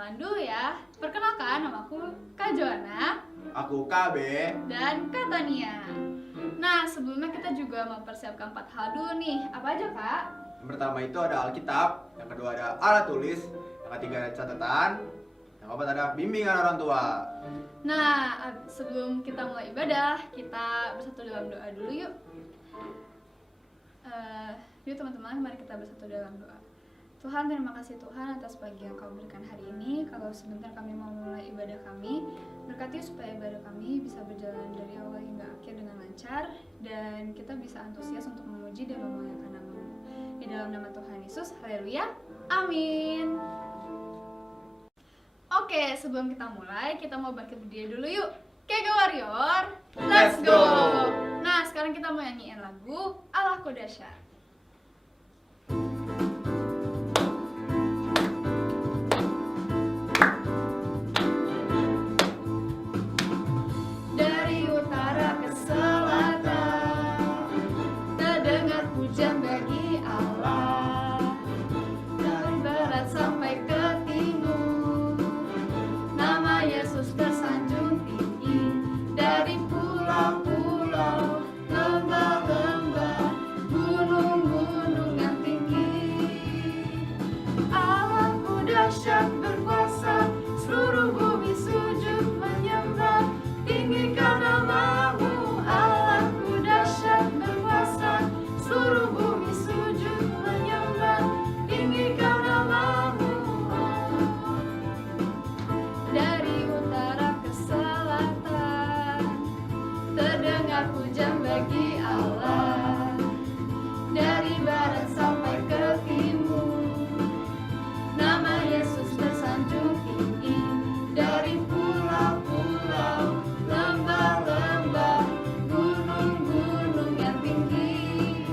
kenalan dulu ya. Perkenalkan, namaku Kak Joanna. Aku KB. Dan Kak Tania. Nah, sebelumnya kita juga mempersiapkan 4 hal dulu nih. Apa aja, Kak? Yang pertama itu ada Alkitab, yang kedua ada alat tulis, yang ketiga ada catatan, yang keempat ada bimbingan orang tua. Nah, sebelum kita mulai ibadah, kita bersatu dalam doa dulu yuk. Yuk teman-teman, mari kita bersatu dalam doa. Tuhan, terima kasih Tuhan atas pagi yang Kau berikan hari ini. Kalau sebentar kami mau mulai ibadah kami, berkati supaya ibadah kami bisa berjalan dari awal hingga akhir dengan lancar, dan kita bisa antusias untuk memuji dan memuliakan nama-Mu. Di dalam nama Tuhan Yesus, haleluya, amin. Oke, sebelum kita mulai, kita mau bangkit berdiri dulu yuk. Kega Warrior, let's go! Nah, sekarang kita mau nyanyiin lagu Allahku Dahsyat. Dari utara ke selatan, terdengar pujian bagi Allah. Dari barat sampai ke timur, nama Yesus tersanjung tinggi. Dari pulau-pulau, lembah-lembah, gunung-gunung yang tinggi, Allahku dahsyat berkuasa, seluruh bumi sujud menyembah. Tinggikan nama-Mu, Allahku dahsyat berkuasa, seluruh bumi sujud menyembah. Tinggikan nama-Mu. Dari utara ke selatan, terdengar pujian bagi Allah. Dari barat sampai ke timur, nama Yesus tersanjung tinggi. Dari pulau-pulau, lembah-lembah, gunung-gunung yang tinggi,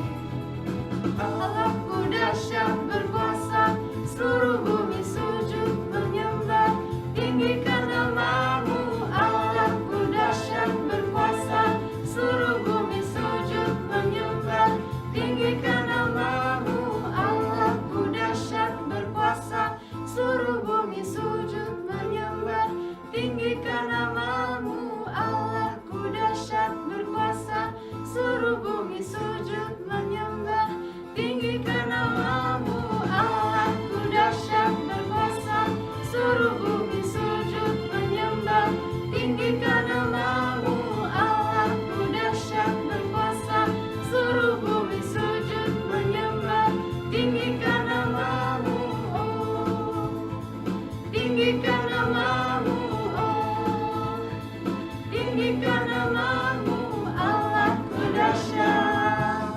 Allahku dahsyat berkuasa, seluruh bumi sujud menyembah. Tinggikan nama-Mu, Allahku dahsyat berkuasa, seluruh bumi sujud menyembah. Tinggikan nama-Mu, Allahku dahsyat berkuasa, seluruh bumi sujud menyembah. Tinggikan nama-Mu, Allahku dahsyat berkuasa, seluruh bumi sujud menyembah. Tinggikan nama-Mu, Allahku dahsyat berkuasa, seluruh bumi sujud menyembah. Tinggikan nama-Mu, Allahku dahsyat berkuasa, seluruh bumi sujud menyembah. Tinggikan nama-Mu, oh. Tinggikan nama-Mu, oh. Tinggikan nama-Mu, Allahku dahsyat.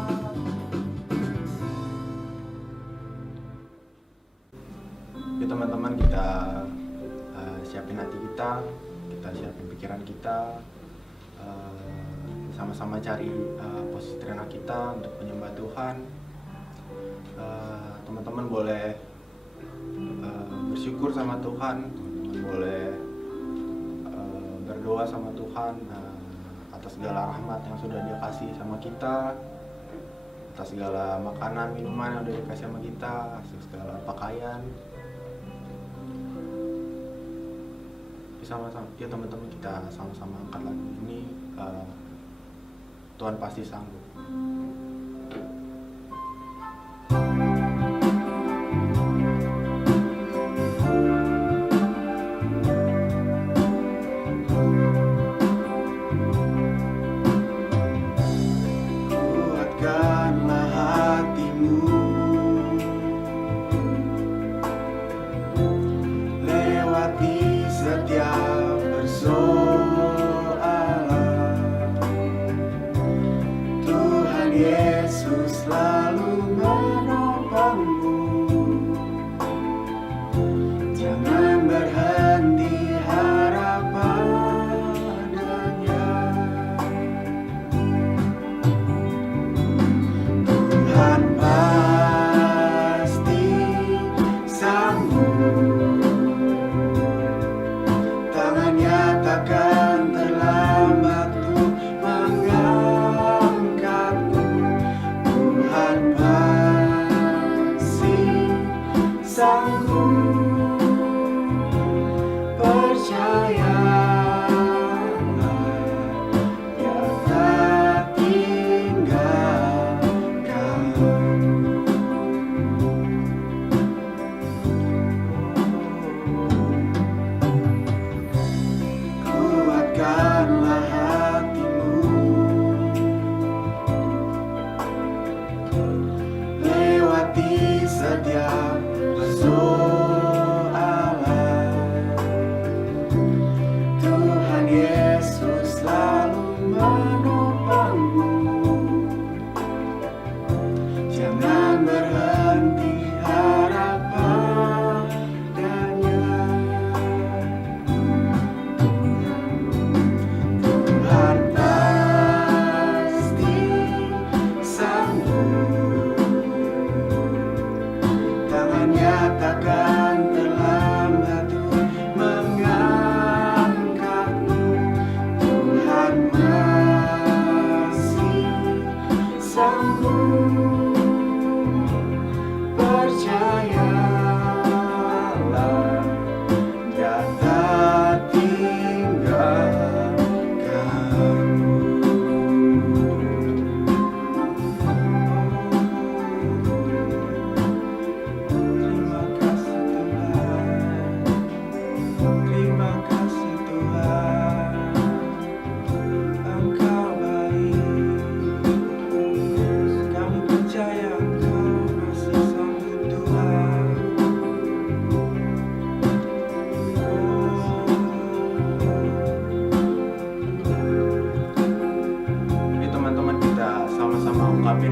Yuk teman-teman, kita siapin hati kita siapin pikiran kita, sama-sama cari posisi terendah kita untuk menyembah Tuhan. Teman-teman boleh bersyukur sama Tuhan, teman-teman boleh berdoa sama Tuhan atas segala rahmat yang sudah Dia kasih sama kita, atas segala makanan, minuman yang sudah dikasih sama kita, atas segala pakaian. Sama-sama, ya teman-teman, kita sama-sama angkat lagu ini. Tuhan pasti sanggup. Kuatkanlah hatimu, lewati setiap persoalan. Tuhan Yesus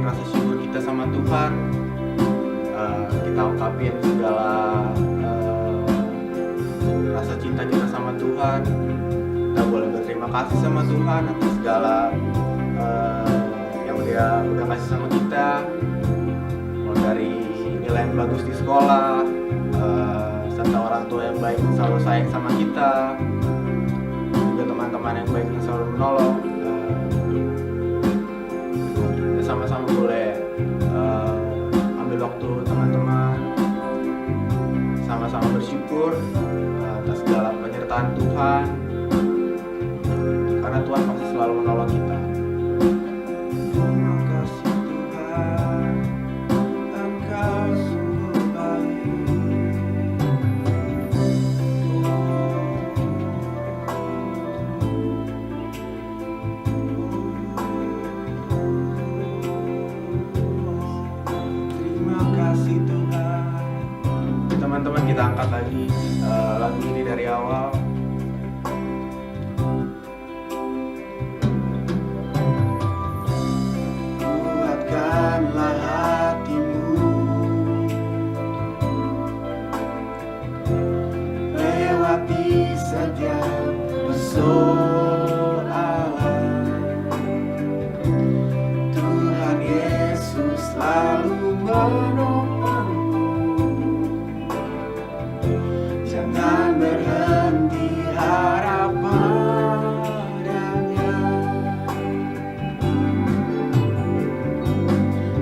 rasa syukur kita sama Tuhan. Kita ungkapin segala rasa cinta kita sama Tuhan. Kita boleh berterima kasih sama Tuhan atas segala yang Dia udah kasih sama kita, mulai dari nilai yang bagus di sekolah, serta orang tua yang baik yang selalu sayang sama kita, juga teman-teman yang baik yang selalu menolong. Kita sama-sama boleh ambil waktu teman-teman, sama-sama bersyukur atas segala penyertaan Tuhan, karena Tuhan pasti selalu menolong kita. Terima kasih Tuhan, Engkau sungguh baik. Terima kasih Tuhan. Teman-teman, kita angkat lagi lagu ini dari awal. Kuatkanlah hatimu, lewati setiap persoalan. Tuhan Yesus selalu menopangmu. Jangan berhenti harap padanya.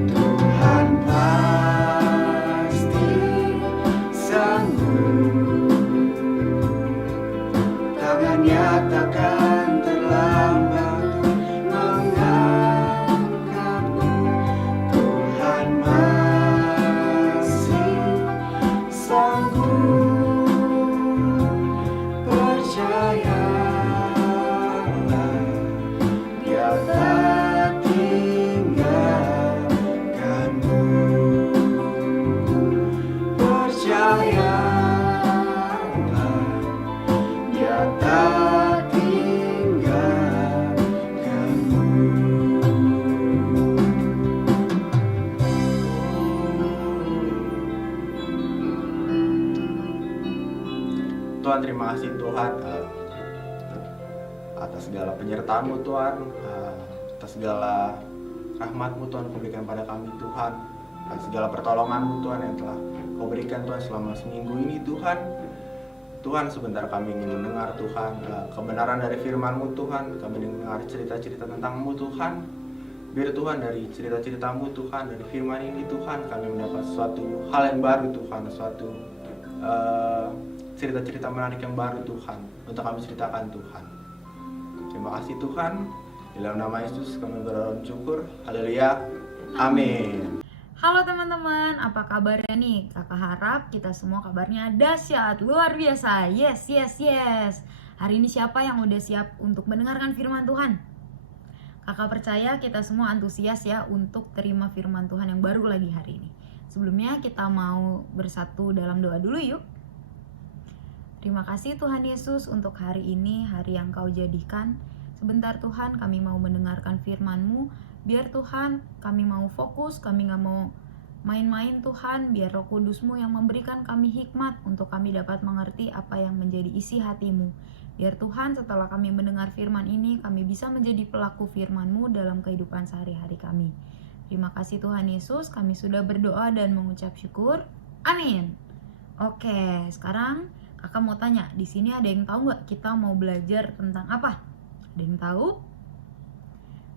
Tuhan pasti sanggup. Tangannya takkan terlambat mengangkatmu. Tuhan masih sanggup. Percayalah, Dia tak tinggalkanmu. Percayalah, Dia tak tinggalkanmu. Tuhan, terima kasih Tuhan atas segala penyertaan-Mu Tuhan, atas segala rahmat-Mu Tuhan Kau berikan pada kami Tuhan, atas segala pertolongan-Mu Tuhan yang telah Kau berikan Tuhan selama seminggu ini Tuhan. Tuhan, sebentar kami ingin mendengar Tuhan kebenaran dari firman-Mu Tuhan. Kami dengar cerita-cerita tentang-Mu Tuhan. Biar Tuhan dari cerita-cerita-Mu Tuhan, dari firman ini Tuhan, kami mendapat suatu hal yang baru Tuhan, suatu cerita-cerita menarik yang baru Tuhan untuk kami ceritakan Tuhan. Terima kasih Tuhan. Di dalam nama Yesus kami berdoa dan syukur. Haleluya. Amin. Halo teman-teman, apa kabarnya nih? Kakak harap kita semua kabarnya dahsyat, luar biasa. Yes. Hari ini siapa yang udah siap untuk mendengarkan firman Tuhan? Kakak percaya kita semua antusias ya untuk terima firman Tuhan yang baru lagi hari ini. Sebelumnya kita mau bersatu dalam doa dulu yuk. Terima kasih Tuhan Yesus untuk hari ini, hari yang Kau jadikan. Sebentar Tuhan, kami mau mendengarkan firman-Mu. Biar Tuhan, kami mau fokus, kami gak mau main-main Tuhan. Biar Roh Kudus-Mu yang memberikan kami hikmat untuk kami dapat mengerti apa yang menjadi isi hati-Mu. Biar Tuhan, setelah kami mendengar firman ini, kami bisa menjadi pelaku firman-Mu dalam kehidupan sehari-hari kami. Terima kasih Tuhan Yesus, kami sudah berdoa dan mengucap syukur. Amin. Oke, sekarang kakak mau tanya, di sini ada yang tahu nggak kita mau belajar tentang apa? Ada yang tahu?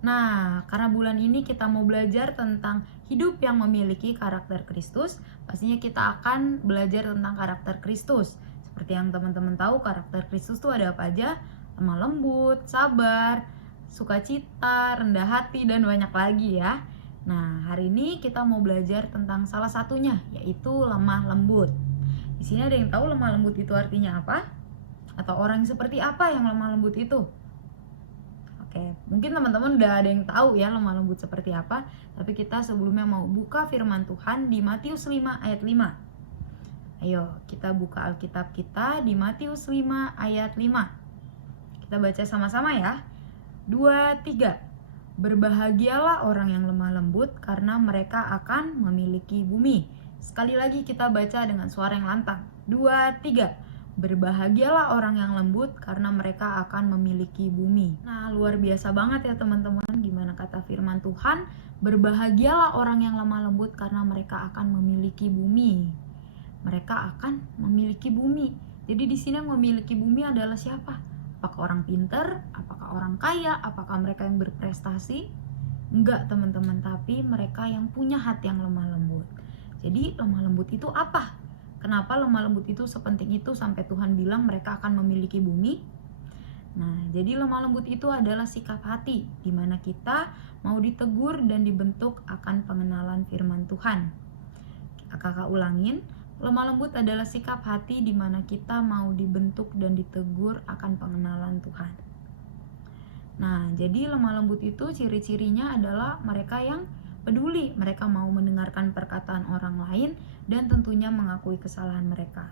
Nah, karena bulan ini kita mau belajar tentang hidup yang memiliki karakter Kristus, pastinya kita akan belajar tentang karakter Kristus. Seperti yang teman-teman tahu, karakter Kristus itu ada apa aja? Lemah lembut, sabar, sukacita, rendah hati, dan banyak lagi ya. Nah, hari ini kita mau belajar tentang salah satunya, yaitu lemah lembut. Di sini ada yang tahu lemah lembut itu artinya apa? Atau orang seperti apa yang lemah lembut itu? Oke, mungkin teman-teman udah ada yang tahu ya lemah lembut seperti apa. Tapi kita sebelumnya mau buka firman Tuhan di Matius 5 ayat 5. Ayo, kita buka Alkitab kita di Matius 5 ayat 5. Kita baca sama-sama ya. 2, 3. Berbahagialah orang yang lemah lembut karena mereka akan memiliki bumi. Sekali lagi kita baca dengan suara yang lantang. 2, 3. Berbahagialah orang yang lembut karena mereka akan memiliki bumi. Nah, luar biasa banget ya teman-teman, gimana kata firman Tuhan, berbahagialah orang yang lemah lembut karena mereka akan memiliki bumi. Mereka akan memiliki bumi. Jadi di sini yang memiliki bumi adalah siapa? Apakah orang pintar? Apakah orang kaya? Apakah mereka yang berprestasi? Enggak teman-teman, tapi mereka yang punya hati yang lemah lembut. Jadi lemah lembut itu apa? Kenapa lemah lembut itu sepenting itu sampai Tuhan bilang mereka akan memiliki bumi? Nah, jadi lemah lembut itu adalah sikap hati di mana kita mau ditegur dan dibentuk akan pengenalan firman Tuhan. Kakak ulangin, lemah lembut adalah sikap hati di mana kita mau dibentuk dan ditegur akan pengenalan Tuhan. Nah, jadi lemah lembut itu ciri-cirinya adalah mereka yang peduli, mereka mau mendengarkan perkataan orang lain dan tentunya mengakui kesalahan mereka.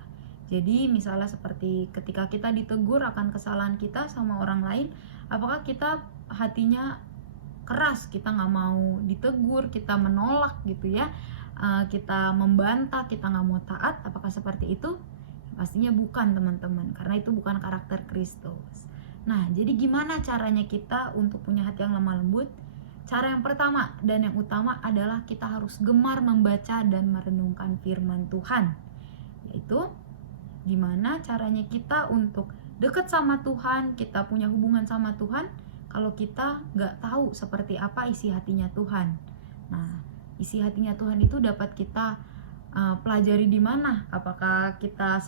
Jadi misalnya seperti ketika kita ditegur akan kesalahan kita sama orang lain, apakah kita hatinya keras, kita nggak mau ditegur, kita menolak gitu ya, kita membantah, kita nggak mau taat, apakah seperti itu? Pastinya bukan teman-teman, karena itu bukan karakter Kristus. Nah, jadi gimana caranya kita untuk punya hati yang lemah lembut? Cara yang pertama dan yang utama adalah kita harus gemar membaca dan merenungkan firman Tuhan. Yaitu gimana caranya kita untuk dekat sama Tuhan, kita punya hubungan sama Tuhan, kalau kita nggak tahu seperti apa isi hatinya Tuhan. Nah, isi hatinya Tuhan itu dapat kita pelajari di mana? Apakah kita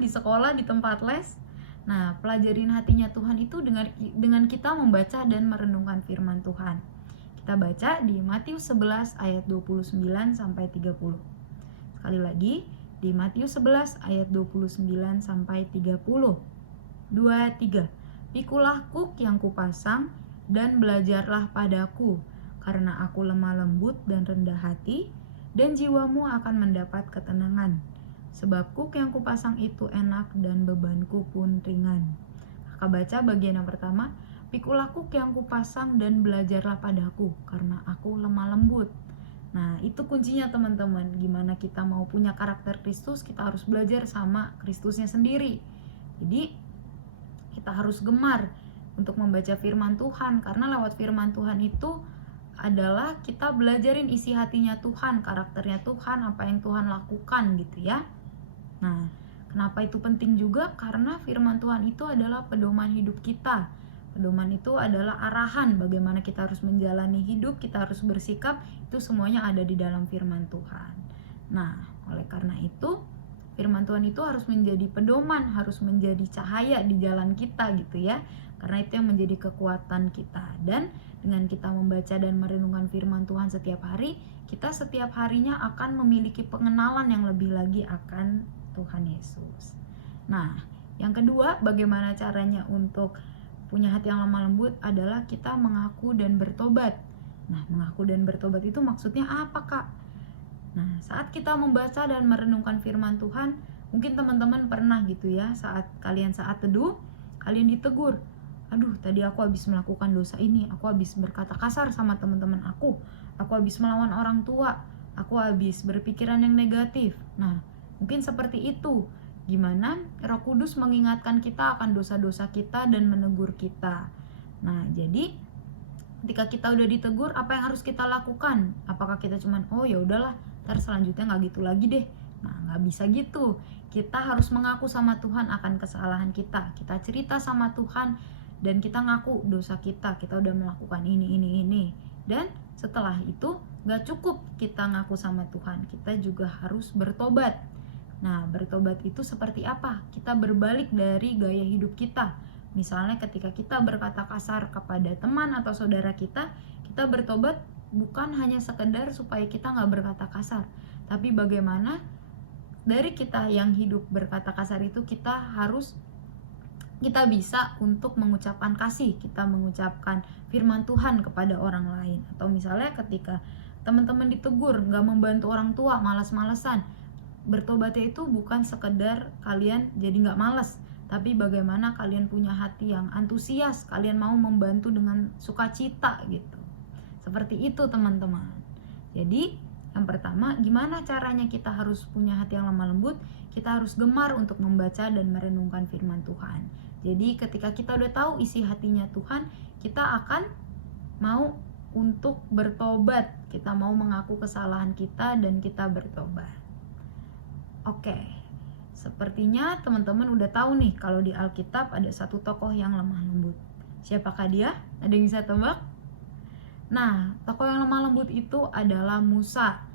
di sekolah, di tempat les? Nah, pelajarin hatinya Tuhan itu dengan kita membaca dan merenungkan firman Tuhan. Kita baca di Matius 11 ayat 29 sampai 30. Sekali lagi, di Matius 11 ayat 29 sampai 30. 2, 3. Pikulah kuk yang kupasang dan belajarlah padaku, karena aku lemah lembut dan rendah hati, dan jiwamu akan mendapat ketenangan. Sebab kuk yang kupasang itu enak dan bebanku pun ringan. Kakak baca bagian yang pertama. Pikulah kuk yang kupasang dan belajarlah padaku, karena aku lemah lembut. Nah, itu kuncinya teman-teman. Gimana kita mau punya karakter Kristus, kita harus belajar sama Kristusnya sendiri. Jadi, kita harus gemar untuk membaca firman Tuhan, karena lewat firman Tuhan itu adalah kita belajarin isi hatinya Tuhan, karakternya Tuhan, apa yang Tuhan lakukan gitu ya. Nah, kenapa itu penting juga? Karena firman Tuhan itu adalah pedoman hidup kita. Pedoman itu adalah arahan bagaimana kita harus menjalani hidup, kita harus bersikap, itu semuanya ada di dalam firman Tuhan. Nah, oleh karena itu, firman Tuhan itu harus menjadi pedoman, harus menjadi cahaya di jalan kita gitu ya. Karena itu yang menjadi kekuatan kita. Dan dengan kita membaca dan merenungkan firman Tuhan setiap hari, kita setiap harinya akan memiliki pengenalan yang lebih lagi akan Tuhan Yesus. Nah, yang kedua, bagaimana caranya untuk punya hati yang lemah lembut adalah kita mengaku dan bertobat. Nah, mengaku dan bertobat itu maksudnya apa, Kak? Nah, saat kita membaca dan merenungkan firman Tuhan, mungkin teman-teman pernah gitu ya, saat teduh, kalian ditegur. Aduh, tadi aku habis melakukan dosa ini, aku habis berkata kasar sama teman-teman aku habis melawan orang tua, aku habis berpikiran yang negatif. Nah, mungkin seperti itu. Gimana Roh Kudus mengingatkan kita akan dosa-dosa kita dan menegur kita. Nah, jadi ketika kita udah ditegur, apa yang harus kita lakukan? Apakah kita cuman ya udahlah, ntar selanjutnya nggak gitu lagi deh? Nah, nggak bisa gitu. Kita harus mengaku sama Tuhan akan kesalahan kita. Kita cerita sama Tuhan dan kita ngaku dosa kita udah melakukan ini. Dan setelah itu nggak cukup kita ngaku sama Tuhan, kita juga harus bertobat. Nah, bertobat itu seperti apa? Kita berbalik dari gaya hidup kita. Misalnya ketika kita berkata kasar kepada teman atau saudara kita bertobat bukan hanya sekedar supaya kita nggak berkata kasar, tapi bagaimana dari kita yang hidup berkata kasar itu kita bisa untuk mengucapkan kasih, kita mengucapkan firman Tuhan kepada orang lain. Atau misalnya ketika teman-teman ditegur nggak membantu orang tua, malas-malesan, bertobatnya itu bukan sekedar kalian jadi nggak malas, tapi bagaimana kalian punya hati yang antusias, kalian mau membantu dengan sukacita gitu. Seperti itu teman-teman. Jadi yang pertama, gimana caranya kita harus punya hati yang lemah lembut? Kita harus gemar untuk membaca dan merenungkan firman Tuhan. Jadi ketika kita udah tahu isi hatinya Tuhan, kita akan mau untuk bertobat. Kita mau mengaku kesalahan kita dan kita bertobat. Oke, sepertinya teman-teman udah tahu nih kalau di Alkitab ada satu tokoh yang lemah lembut. Siapakah dia? Ada yang bisa tebak? Nah, tokoh yang lemah lembut itu adalah Musa.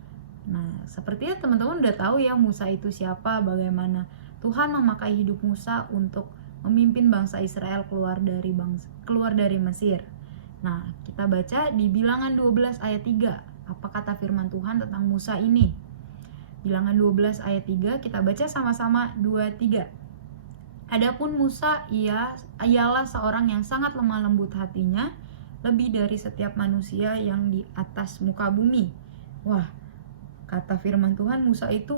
Nah, sepertinya teman-teman udah tahu ya Musa itu siapa, bagaimana Tuhan memakai hidup Musa untuk memimpin bangsa Israel keluar dari Mesir. Nah, kita baca di Bilangan 12 ayat 3. Apa kata firman Tuhan tentang Musa ini? Bilangan 12 ayat 3, kita baca sama-sama 2-3. Adapun Musa ialah seorang yang sangat lemah lembut hatinya, lebih dari setiap manusia yang di atas muka bumi. Wah, kata firman Tuhan, Musa itu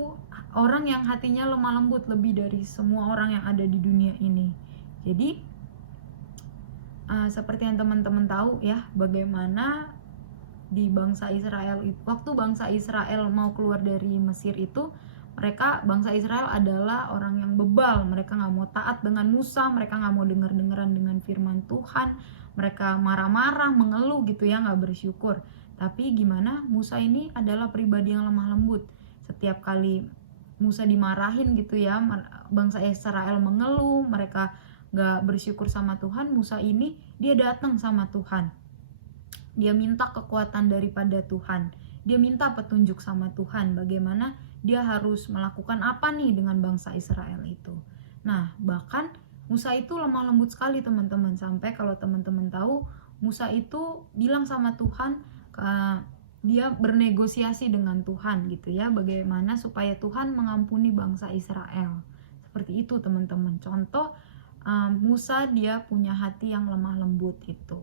orang yang hatinya lemah lembut lebih dari semua orang yang ada di dunia ini. Jadi seperti yang teman-teman tahu ya, bagaimana di bangsa Israel itu, waktu bangsa Israel mau keluar dari Mesir itu, bangsa Israel adalah orang yang bebal. Mereka nggak mau taat dengan Musa, mereka nggak mau dengar-dengaran dengan firman Tuhan, mereka marah-marah, mengeluh gitu ya, nggak bersyukur. Tapi gimana, Musa ini adalah pribadi yang lemah lembut. Setiap kali Musa dimarahin gitu ya, bangsa Israel mengeluh, mereka nggak bersyukur sama Tuhan, Musa ini dia datang sama Tuhan. Dia minta kekuatan daripada Tuhan. Dia minta petunjuk sama Tuhan bagaimana dia harus melakukan apa nih dengan bangsa Israel itu. Nah, bahkan Musa itu lemah lembut sekali teman-teman. Sampai kalau teman-teman tahu, Musa itu bilang sama Tuhan, dia bernegosiasi dengan Tuhan gitu ya, bagaimana supaya Tuhan mengampuni bangsa Israel. Seperti itu teman-teman. Contoh, Musa dia punya hati yang lemah lembut itu.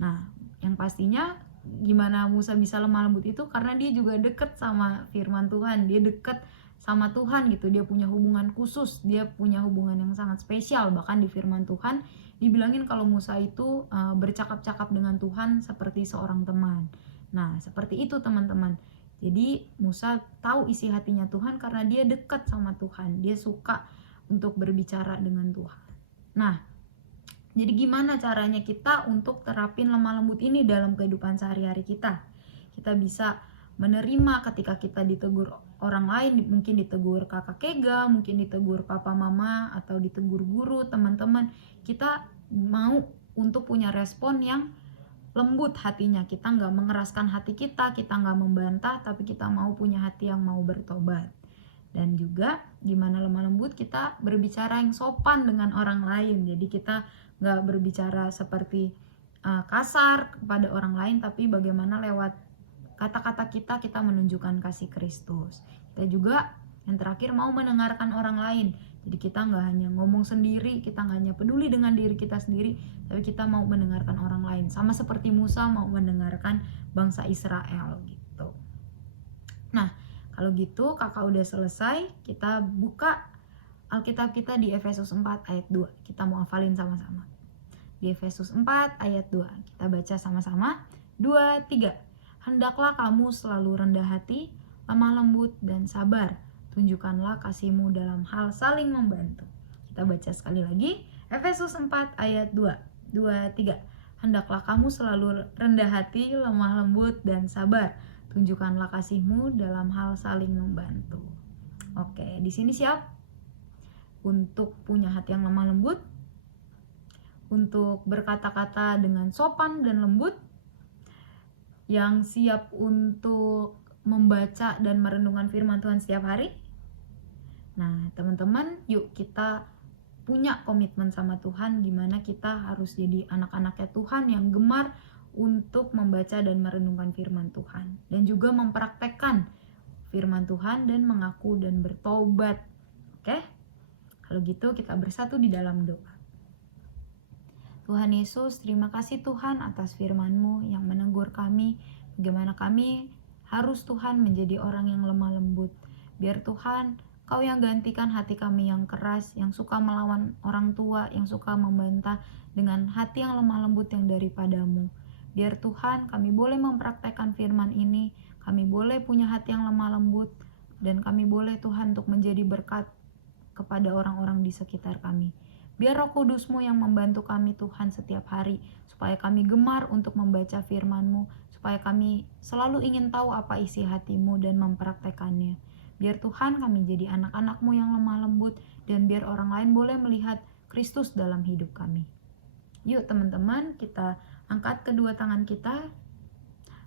Nah, yang pastinya gimana Musa bisa lemah lembut itu karena dia juga dekat sama firman Tuhan, dia dekat sama Tuhan gitu, dia punya hubungan khusus, dia punya hubungan yang sangat spesial. Bahkan di firman Tuhan dibilangin kalau Musa itu bercakap-cakap dengan Tuhan seperti seorang teman. Nah, seperti itu teman-teman. Jadi Musa tahu isi hatinya Tuhan karena dia dekat sama Tuhan, dia suka untuk berbicara dengan Tuhan. Nah, jadi gimana caranya kita untuk terapin lemah lembut ini dalam kehidupan sehari-hari kita? Kita bisa menerima ketika kita ditegur orang lain, mungkin ditegur kakak kega, mungkin ditegur papa mama, atau ditegur guru, teman-teman. Kita mau untuk punya respon yang lembut hatinya. Kita nggak mengeraskan hati kita nggak membantah, tapi kita mau punya hati yang mau bertobat. Dan juga gimana lemah lembut kita berbicara yang sopan dengan orang lain. Jadi kita nggak berbicara seperti kasar kepada orang lain, tapi bagaimana lewat kata-kata kita menunjukkan kasih Kristus. Kita juga yang terakhir mau mendengarkan orang lain. Jadi kita nggak hanya ngomong sendiri, kita nggak hanya peduli dengan diri kita sendiri, tapi kita mau mendengarkan orang lain. Sama seperti Musa mau mendengarkan bangsa Israel gitu. Nah, kalau gitu kakak udah selesai, kita buka Alkitab kita di Efesus 4 ayat 2. Kita mau hafalin sama-sama. Di Efesus 4 ayat 2. Kita baca sama-sama. 2, 3. Hendaklah kamu selalu rendah hati, lemah lembut, dan sabar. Tunjukkanlah kasihmu dalam hal saling membantu. Kita baca sekali lagi. Efesus 4 ayat 2. 2, 3. Hendaklah kamu selalu rendah hati, lemah lembut, dan sabar. Tunjukkanlah kasihmu dalam hal saling membantu. Oke, di sini siap untuk punya hati yang lemah lembut, untuk berkata-kata dengan sopan dan lembut, yang siap untuk membaca dan merenungkan firman Tuhan setiap hari. Nah, teman-teman, yuk kita punya komitmen sama Tuhan, gimana kita harus jadi anak-anaknya Tuhan yang gemar untuk membaca dan merenungkan firman Tuhan, dan juga mempraktekkan firman Tuhan dan mengaku dan bertobat. Oke? Kalau gitu kita bersatu di dalam doa. Tuhan Yesus, terima kasih Tuhan atas firman-Mu yang menegur kami, bagaimana kami harus Tuhan menjadi orang yang lemah lembut. Biar Tuhan, Kau yang gantikan hati kami yang keras, yang suka melawan orang tua, yang suka membantah, dengan hati yang lemah lembut yang daripada-Mu. Biar Tuhan kami boleh mempraktekkan firman ini, kami boleh punya hati yang lemah lembut, dan kami boleh Tuhan untuk menjadi berkat kepada orang-orang di sekitar kami. Biar Roh Kudus-Mu yang membantu kami Tuhan setiap hari, supaya kami gemar untuk membaca firman-Mu, supaya kami selalu ingin tahu apa isi hati-Mu dan mempraktekannya. Biar Tuhan kami jadi anak-anak-Mu yang lemah lembut, dan biar orang lain boleh melihat Kristus dalam hidup kami. Yuk teman-teman, kita angkat kedua tangan kita.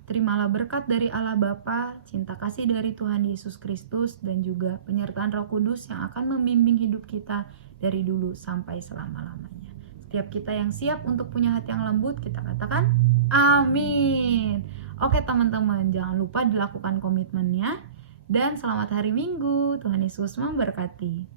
Terimalah berkat dari Allah Bapa, cinta kasih dari Tuhan Yesus Kristus, dan juga penyertaan Roh Kudus yang akan membimbing hidup kita dari dulu sampai selama-lamanya. Setiap kita yang siap untuk punya hati yang lembut, kita katakan amin. Oke teman-teman, jangan lupa dilakukan komitmennya, dan selamat hari Minggu. Tuhan Yesus memberkati.